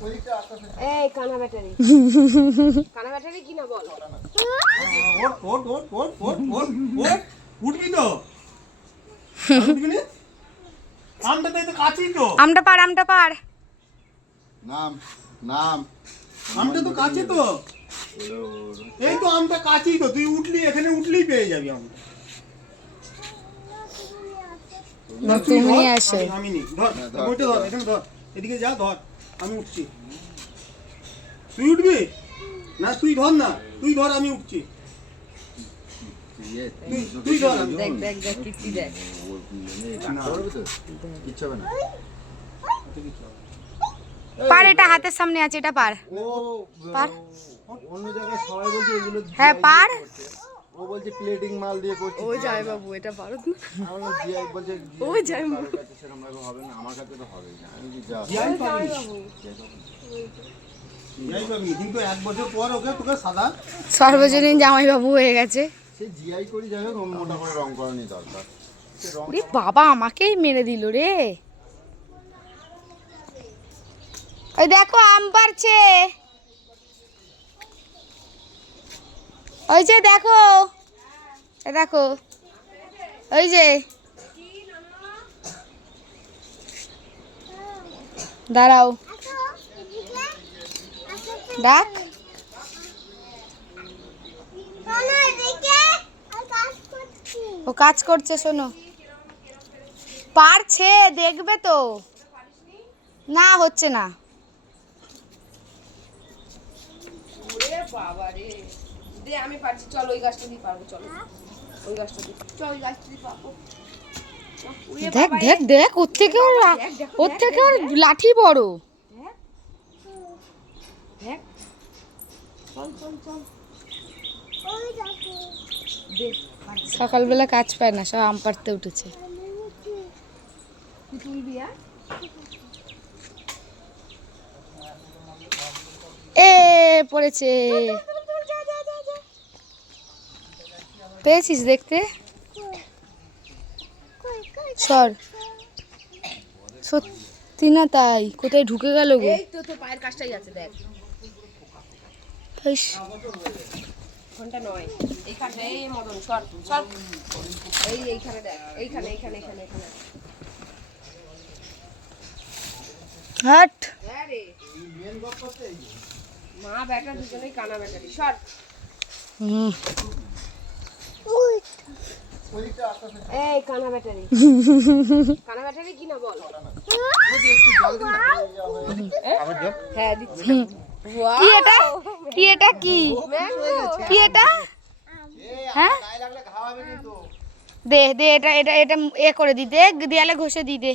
এই কানা ব্যাটারি কানা ব্যাটারি কি না বল ওট ওট ওট ওট ওট ওট উঠবি তো উঠবি না আমটা তো কাছেই তো আমটা পার নাম নাম আমটা তো কাছে তো এই তো আমটা কাছেই তো তুই উঠলি এখানে উঠলেই পেয়ে যাবি আমটা না তুই তুমি আসো আমি নি ধর ওইটা ধর এখানে ধর এদিকে যা ধর আমি উঠছি তুই উঠবি না তুই ধর না তুই ধর আমি উঠছি তুই ধর দেখ দেখ দেখ কি দেখ কিচ্ছু হবে না পার এটা হাতের সামনে আছে এটা পার ও পার অন্য জায়গায় সবাই বলছে এগুলো হ্যাঁ পার ও বলছে প্লেটিং মাল দিয়ে করছে ওই যায় বাবু এটা পারত না আমরা জিআই বলছে ওই যায় কারোর কাছে সেরকম ভাবে হবে না আমার কাছে তো হবে না আমি কি যা জিয়াই পাবি জিয়াই পাবি কিন্তু এক বছর পর ওকে তোকে সাদা সর্বজনীন জামাইবাবু হয়ে গেছে সে জিআই করি যাই হোক মোটা করে রং করানি দরকার সে রং ওরে বাবা আমাকেই মেরে দিল রে ওই দেখো আম পারছে ওই যে দেখো এ দেখো ওই যে দাঁড়াও ডাক ও কাজ করছে শোনো পারছে দেখবে তো না হচ্ছে না ওরে বাবা রে দে আমি পারছি চল ওই গাছটা দিয়ে পারবো চল ওই গাছটা দিয়ে চল ওই গাছটা দিয়ে পাবো দেখ দেখ দেখ ওর থেকে ওর লাঠি বড় দেখ চল চল চল সকালবেলা কাজ পায় না সব আম পাড়তে উঠেছে তুই তুলবি এ পড়েছে পেয়েছিস দেখতে সর সত্যি না তাই কোথায় ঢুকে গেল গো এই তো তোর পায়ের কাছটাই আছে দেখ ইস, ঘন্টা নয় এইখানটা এই মদন সর সর এইখানে দেখ এইখানে এইখানে এইখানে এইখানে হাট হ্যাঁ রে মা ব্যাটা দুজনেই কানা ব্যাটারি সর হুম, এই কানা ব্যাটারি কানা ব্যাটারি কি না বল হ্যাঁ দিচ্ছি কি এটা কি এটা কি কি এটা হ্যাঁ দে দে এটা এটা এটা এ করে দি দে দেয়ালে ঘষে দি দে